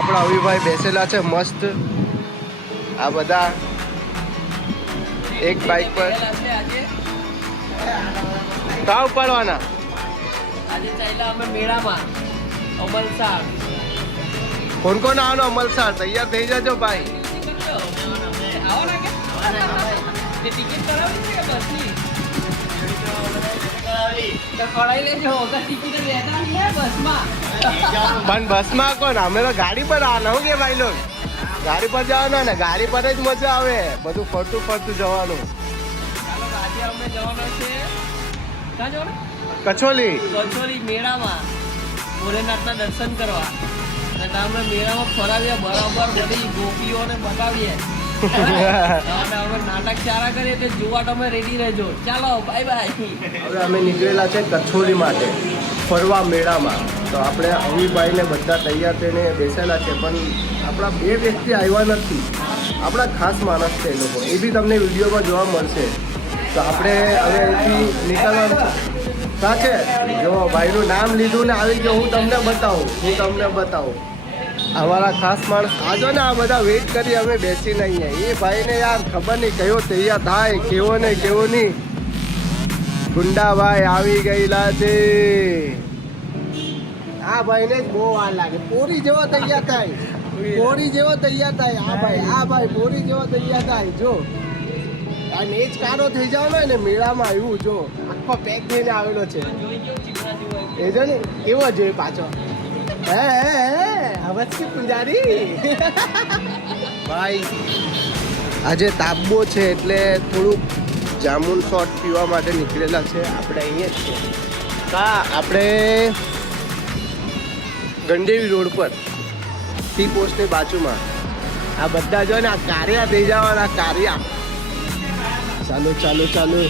આપણા અવિભાઈ બેસેલા છે મસ્ત આ બધા એક બાઇક પર તાવ કા ઉપાડવાના આજે ચાલ્યા અમે મેળામાં અમલસાડ કોણ કોણ આવવાનો અમલસાર તૈયાર થઈ જજો ભાઈ ટિકિટ કરાવી લેજો ટિકિટ લેતા બસમાં પણ બસમાં કોણ? અમે તો ગાડી પર આવવાના કે ભાઈ લોક ગાડી પર જવાના ને ગાડી પર જ મજા આવે. બધું ફરતું ફરતું જવાનું. આજે અમે જવાના છે. ક્યાં જવાના? કચોલી. કચોરી મેળામાં. ભોલેનાથના દર્શન કરવા. અને અમે મેળામાં ફરાવીએ બરાબર બધી ગોપીઓને બતાવીએ. નાટક સારા કરીએ એટલે જોવા તમે રેડી રહેજો. ચાલો બાય બાય હવે અમે નીકળેલા છે કચોલી માટે. ફરવા મેળામાં. તો આપણે અમીભાઈને બધા તૈયાર થઈને બેસેલા છે, પણ આપણા બે વ્યક્તિ આવ્યા નથી. આપણા ખાસ માણસ છે એ લોકો. એ બી તમને વિડીયોમાં જોવા મળશે. તો આપણે હવે અહીંથી નીકળવાનું સાથે જો ભાઈનું નામ લીધું ને આવી ગયો, હું તમને બતાવું, હું તમને બતાવું. અમારા ખાસ માણસ આજો ને આ બધા વેઇટ કરી, અમે બેસી નહીં એ ભાઈને યાર ખબર નહીં, કયો તૈયાર થાય, કેવો ને કેવો નહીં. ગુંડાભાઈ આવી ગયેલા છે. આ ભાઈને જ બહુ વાર લાગે. પોરી જેવો તૈયાર થાય. પોરી જેવો તૈયાર થાય. આ ભાઈ આ ભાઈ પોરી જેવો તૈયાર થાય. જો. આ નેજ કારો થઈ જાવ ને મેળામાં આવ્યું જો. આખો પેક થઈને આવેલો છે. એ જો ને કેવો જોઈએ પાછો. હે હે અવજ કે ભાઈ આજે તાબો છે એટલે થોડુંક જામુન શોટ પીવા માટે નીકળેલા છે. આપણે અહીંયા જ કા આપણે ગંડેવી રોડ પર, ટી પોસ્ટની બાજુમાં. આ બધા જો ને આ કારિયા થઈ જવાના, કારિયા. ચાલો ચાલો ચાલો.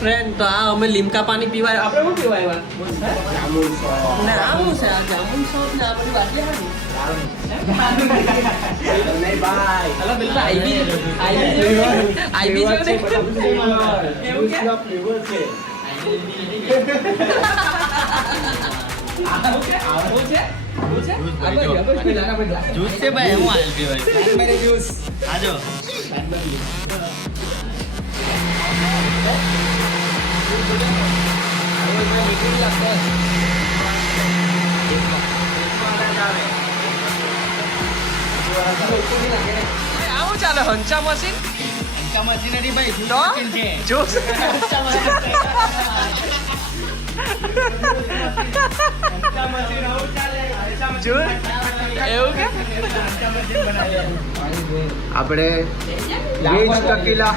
ફ્રેન્ડ તો આ અમે લીમકા પાણી પીવાય. આપણે શું પીવાય જામુન શોટ ને આ શું છે આ જામુન સોપ ને આ બધી વાટલી ભાઈ જ્યુસ છે હું હાલ પીવાય. જ્યુસ આજો આવું ચાલે હંચા ભાઈ તો? કે આપણે વેજ ટકીલા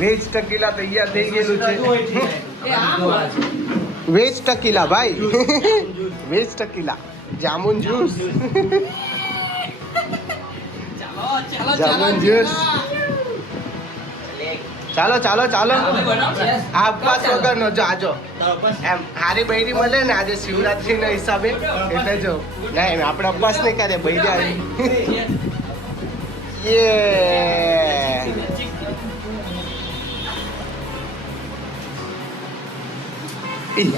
વેજ ટકીલા તૈયાર થઈ ગયેલું છે. એ આમ વાત છે. વેજ ટકીલા ભાઈ. Veg tequila. જામુન જ્યુસ ચાલો ચાલો જામુન ચાલો. જ્યુસ. ચાલો. ચાલો ચાલો આ ઉપવાસ વગરનો જો આજો એમ હારી બૈરી મળે ને આજે શિવરાત્રી ના હિસાબે એટલે જો. નહીં આપણે ઉપવાસ નહીં કરે બૈરી આવી. યે મેં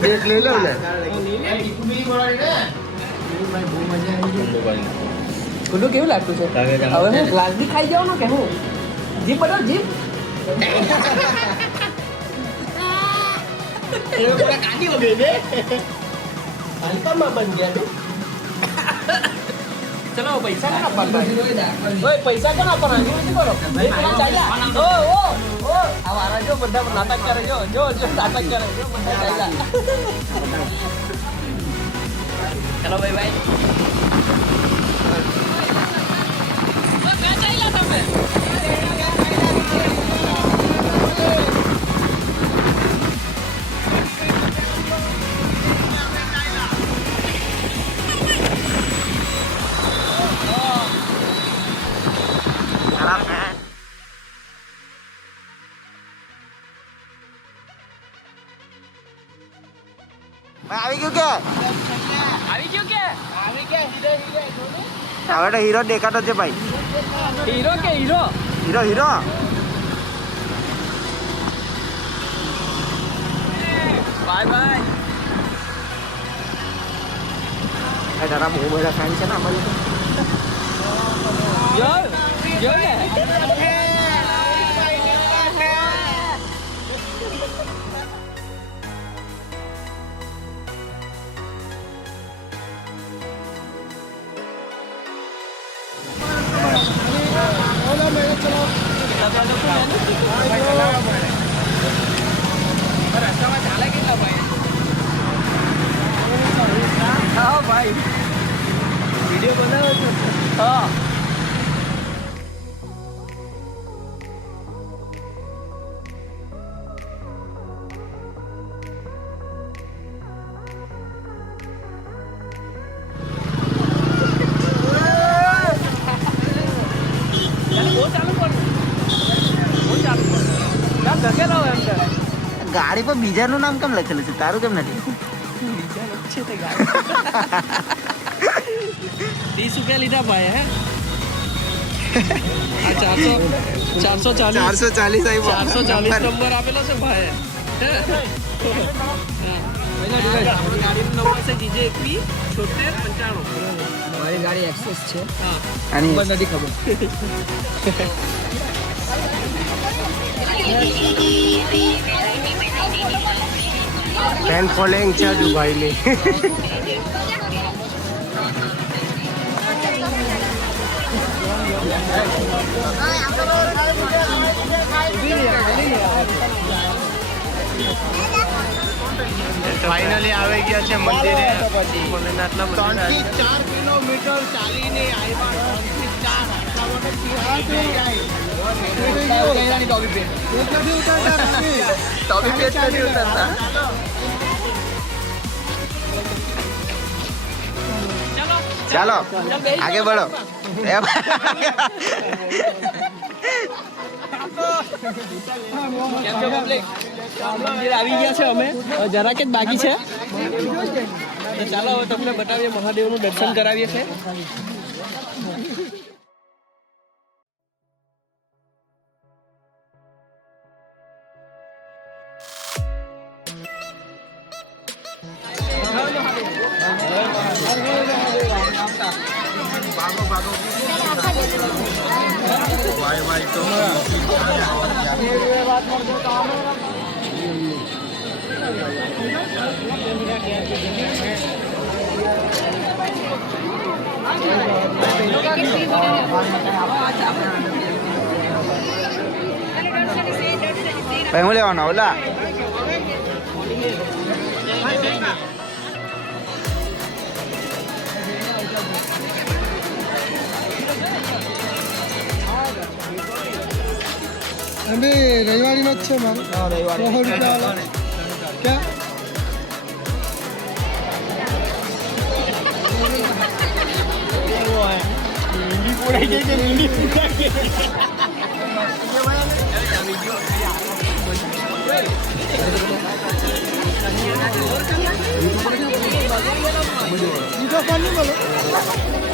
બી એક લઈ લઉં ને ગુલ્લુ કેવું લાગતું છે હવે હું ગ્લાસ બી ખાઈ જાવ ને કે હું જીપ બતાવ જીપ હલકામાં બન ગયા તું ચલો, પૈસા કોણ આપવાના ઓય, પૈસા કોણ આપવાના એવું શું કરો? એ પેલા ચાલ્યા? ઓ ઓ ઓ, આ વારા જો બધા નાટક કરે, જો જો જો, નાટક કરે, જો, બધા ચાલ્યા. ચલો, ભાઈ ભાઈ. આવી હવે તો હીરો દેખાતો છે ભાઈ હીરો કે hero hero hero bye bye આ તારા બહુ બધા ફ્રેન્ડ છે ને અમારી જો જો ને ગાડી પર બીજાનું નામ કેમ લખેલું છે? તારું કેમ નથી? ત્રીસ રૂપિયા લીધા ભાઈ હે? ચારસો ચારસો ચાલીસ. ચારસો ચાલીસ ચારસો ચાલીસ નંબર. આપેલો છે ભાઈ છે મારી ગાડી એક્સેસ છે. નથી ખબર. ફેન ફોલોઈંગ છે ભાઈની. ફાઇનલી આવી ગયા છે મંદિરે. ભોલેનાથના મંદિર ચાર કિલોમીટર ચાલીને આવ્યા ત્રણથી ચાર. આટલા વખત ચાલો આગે બળો આવી ગયા છે અમે. જરાક જ બાકી છે. ચાલો, હવે તમને બતાવીએ, મહાદેવનું દર્શન કરાવીએ છે ભાઈ હું લેવાનો ઓલા અમે રવિવારીનો જ છે મારે સો રૂપિયા ક્યાં? બીજો ફોન નહીં બોલો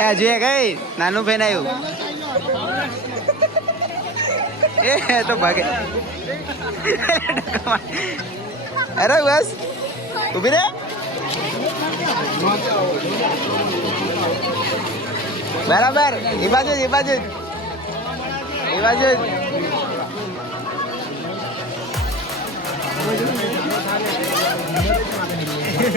એ કઈ? નાનું ફેન આવ્યું એ તો ભાગે. અરે, બસ. ઊભી રે. બરાબર. એ બાજુ એ બાજુ એ બાજુ જ.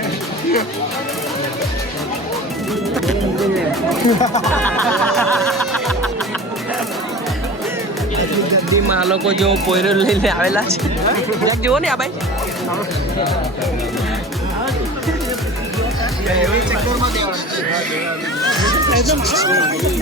જલ્દીમાં આ લોકો જો પોયરો લઈને આવેલા છે જરાક જુઓ ને આ ભાઈ લઈને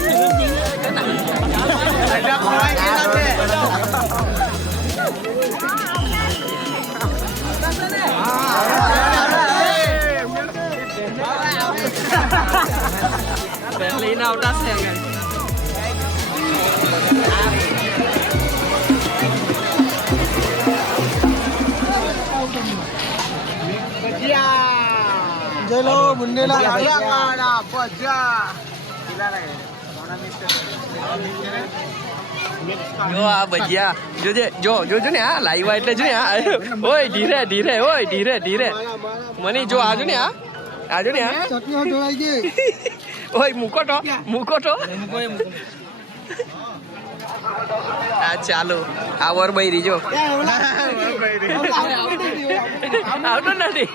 না ওটা আছে আগে જયલો મુંડેલા આલા કાડા બજા કિલા લાગે મોના મિક્સ કરે જો આ ભજીયા જોજે જો જોજો ને આ લાઈવ એટલે જો ને આ ઓય ધીરે ધીરે ઓય ધીરે ધીરે મની જો આજો ને આ આજો ને આ ચટણી ઢોળાઈ ગઈ. ઓય મૂકો તો મૂકો તો. આ ચાલો. આ વર ભાઈ રીજો આવતો નથી.